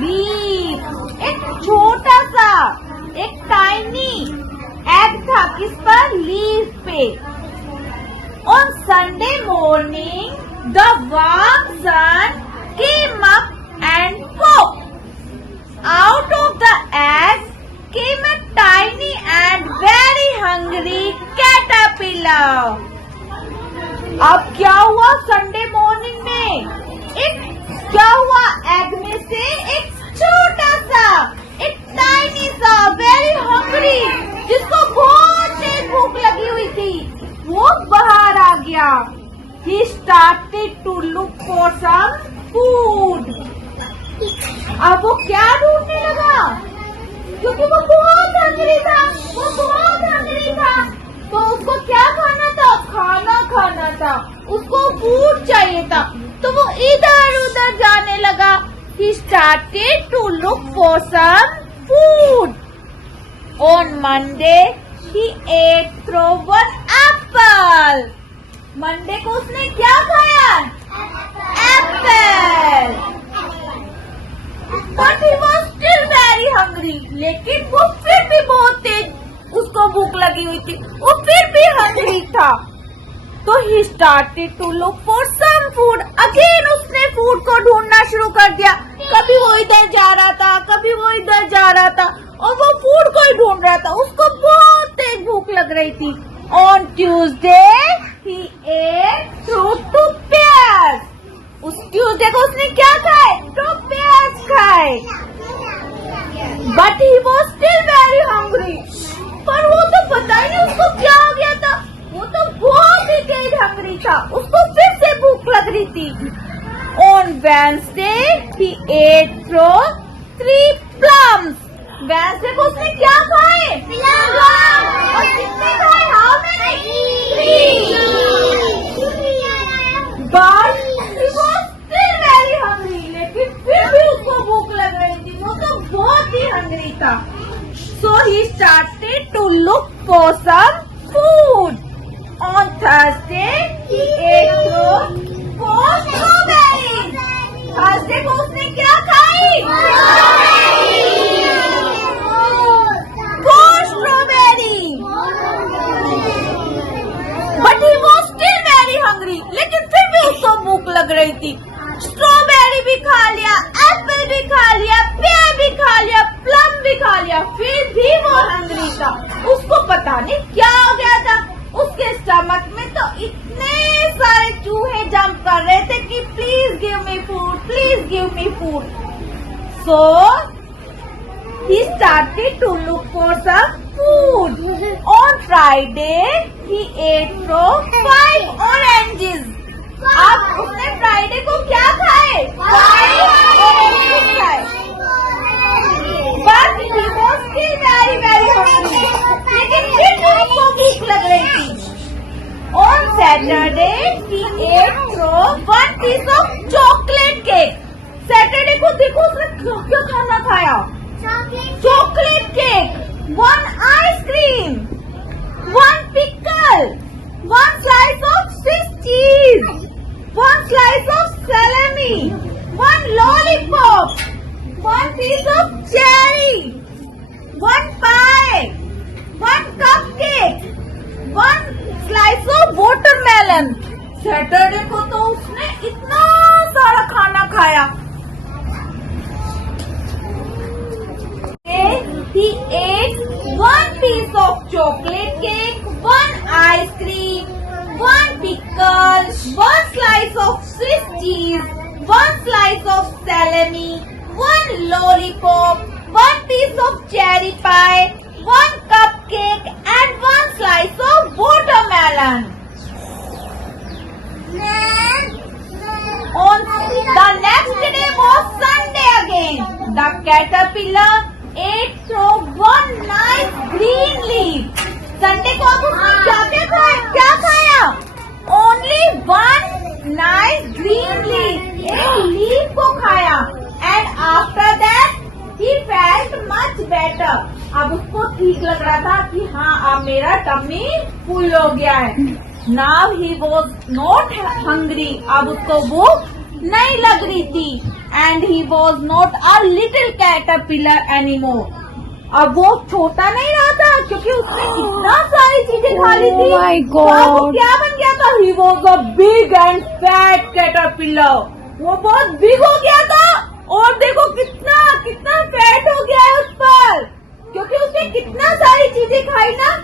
Leaf. एक छोटा सा एक टाइनी एग था किस पर? लीफ पे। On Sunday morning, the warm sun came up and poked. Out of the egg came a tiny and very hungry caterpillar. अब क्या हुआ संडे मॉर्निंग में? क्या हुआ? एग में से एक छोटा सा, एक टाइनी सा, वेरी हंग्री, जिसको बहुत तेज भूख लगी हुई थी, वो बाहर आ गया। He started to look for some food. अब वो क्या ढूंढने लगा? क्योंकि वो बहुत हंग्री था, तो उसको क्या खाना था? खाना था, उसको फूड चाहिए था, तो वो इधर उधर जाने लगा। He started to look for some food. On Monday, he ate through one apple. Monday को उसने क्या खाया? Apple. But he was still very hungry. लेकिन वो फिर भी बहुत तेज उसको भूख लगी हुई थी, वो फिर भी हंग्री था। तो he started to look for some food. Again उसने फूड को ढूंढना शुरू कर दिया। कभी वो इधर जा रहा था, कभी वो इधर जा रहा था, और वो फूड को ही ढूंढ रहा था। उसको बहुत तेज भूख लग रही थी। On Tuesday, he ate through 2 pears. उस ट्यूसडे को उसने क्या खाए? 2 pears खाए। But he was still very hungry. पर वो तो पता ही नहीं उसको क्या हो गया था, वो तो बहुत ही तेज हंग्री था, उसको फिर से भूख लग रही थी। On Wednesday, he ate through 3 plums. Wednesday को उसने क्या खाए? प्लम। और कितने खाए? How many? 3। But he was still very hungry. लेकिन फिर भी उसको भूख लग रही थी, वो तो बहुत ही हंग्री था। So he started to look for some food. On Thursday, he ate through 4 strawberries. Thursday को उसने क्या खाई? 4 strawberry. But he was still very hungry. लेकिन फिर भी उसको भूख लग रही थी। स्ट्रॉबेरी भी खा लिया, एप्पल भी खा लिया, पेयर भी खा लिया, प्लम भी खा लिया, फिर भी वो हंग्री था। उसको पता नहीं क्या हो गया था। उसके स्टमक में तो इतने सारे चूहे जंप कर रहे थे कि please give me food, please give me food. So he started to look for some food. On Friday, he ate through 5 oranges. अब उसने फ्राइडे को क्या खाए? 5 oranges खाए। But he was still very very hungry. लेकिन फिर भी उसको भूख लग रही थी। On Saturday, he ate through 1 piece of chocolate cake. Saturday को देखो उसने क्या खाना खाया? Chocolate cake, 1 ice cream, 1 pickle, 1 slice of Swiss cheese, 1 slice of salami, 1 lollipop, 1 piece of cherry, 1 pie, 1 cupcake, 1 slice of watermelon. Saturday को तो उसने इतना सारा खाना खाया। He ate 1 piece of chocolate cake, 1 ice cream, 1 pickle, 1 slice of Swiss cheese, 1 slice of salami, 1 lollipop, 1 piece of cherry pie, 1 cupcake, and 1 slice of watermelon. On the next day was Sunday again. The caterpillar ate through 1 nice green leaf. Sunday को अब उसने क्या खाया? Only 1 nice green leaf. एक leaf को खाया। And after that he felt much better. अब उसको ठीक लग रहा था कि हाँ अब मेरा टमी फुल हो गया है। Now he was not hungry. अब उसको भूख नहीं लग रही थी and he was not a little caterpillar anymore. अब वो छोटा नहीं रहा था क्योंकि उसने इतना सारी चीजें खा ली थी। Oh my तो अब वो God. क्या बन गया था? He was a big and fat caterpillar. वो बहुत बिग हो गया था और देखो कितना कितना फैट हो गया है उस पर, क्योंकि उसने कितना सारी चीजें खाई ना।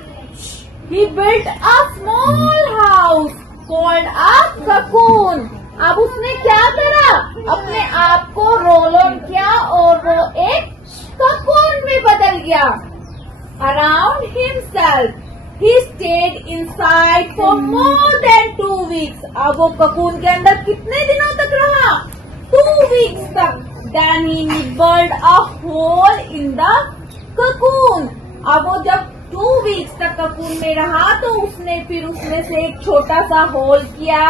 He built a small house called a cocoon. अब उसने क्या करा? अपने आप को रोल ऑन किया और वो एक cocoon में बदल गया। Around himself, he stayed inside for more than 2 weeks. अब वो cocoon के अंदर कितने दिनों तक रहा? 2 weeks तक। Then he nibbled a hole in the cocoon. अब वो जब 2 weeks तक ककून में रहा तो उसने फिर उसमें से एक छोटा सा होल किया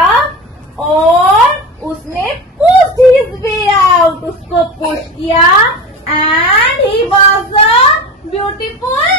और उसने पुश हिज वे आउट, उसको पुश किया and he was a beautiful